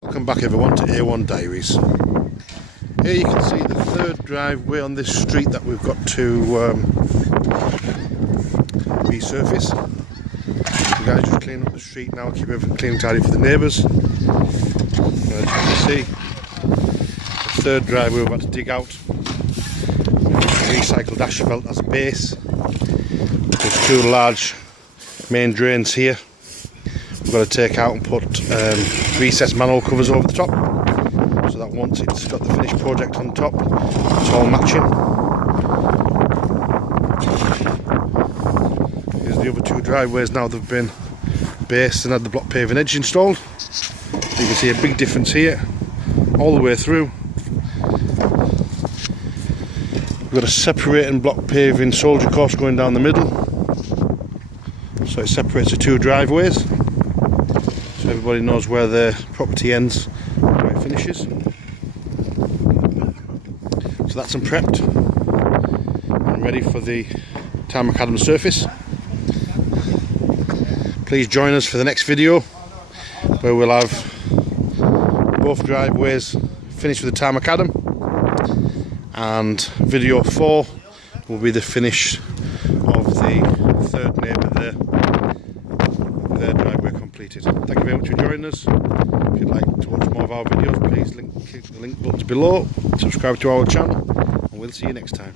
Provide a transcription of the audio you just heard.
Welcome back everyone to A1 Diaries. Here you can see the third driveway on this street that we've got to resurface. The guys just cleaning up the street now, keep everything clean and tidy for the neighbours. As you can see, the third driveway we've got to dig out. Recycled asphalt as a base. There's two large main drains here. We've got to take out and put recessed manhole covers over the top, so that once it's got the finished project on top, it's all matching. Here's the other two driveways now. They've been based and had the block paving edge installed. You can see a big difference here all the way through. We've got a separating block paving soldier course going down the middle, so it separates the two driveways. So everybody knows where their property ends and where it finishes. So that's them prepped and ready for the Town Macadam surface. Please join us for the next video where we'll have both driveways finished with the Town Macadam, and video 4 will be the finish of the third neighbour there. Their driveway completed. Thank you very much for joining us. If you'd like to watch more of our videos, please click the link buttons below, subscribe to our channel, and we'll see you next time.